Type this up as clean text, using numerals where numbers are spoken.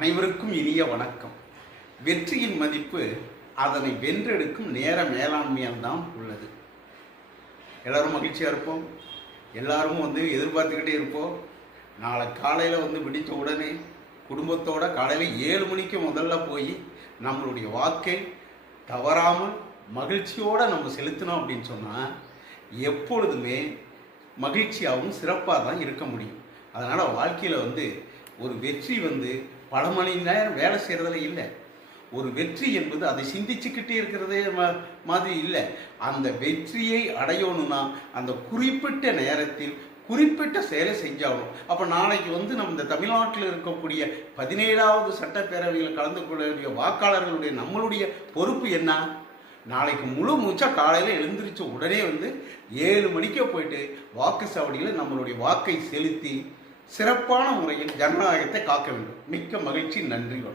அனைவருக்கும் இனிய வணக்கம். வெற்றியின் மதிப்பு அதனை வென்றெடுக்கும் நேர மேலாண்மையால் தான் உள்ளது. எல்லாரும் மகிழ்ச்சியாக இருப்போம். எல்லாரும் எதிர்பார்த்துக்கிட்டே இருப்போம். நாளை காலையில் விடித்த உடனே குடும்பத்தோட காலையில் 7 மணிக்கு முதல்ல போய் நம்மளுடைய வாக்கை தவறாமல் மகிழ்ச்சியோடு நம்ம செலுத்தினோம் அப்படின்னு சொன்னால் எப்பொழுதுமே மகிழ்ச்சியாகவும் சிறப்பாக தான் இருக்க முடியும். அதனால் வாழ்க்கையில் ஒரு வெற்றி பல மணி நேரம் வேலை செய்கிறதுல இல்லை. ஒரு வெற்றி என்பது அதை சிந்திச்சுக்கிட்டே இருக்கிறதே மாதிரி இல்லை. அந்த வெற்றியை அடையணும்னா அந்த குறிப்பிட்ட நேரத்தில் குறிப்பிட்ட செயலை செஞ்சாகணும். அப்போ நாளைக்கு நம்ம இந்த தமிழ்நாட்டில் இருக்கக்கூடிய 17வது சட்டப்பேரவையில் கலந்து கொள்ளக்கூடிய வாக்காளர்களுடைய நம்மளுடைய பொறுப்பு என்ன? நாளைக்கு முழு மூச்சாக காலையில் எழுந்திரிச்ச உடனே 7 மணிக்கே போயிட்டு வாக்கு சாவடியில் நம்மளுடைய வாக்கை செலுத்தி சிறப்பான முறையில் ஜனநாயகத்தை காக்க வேண்டும். மிக்க மகிழ்ச்சி. நன்றி.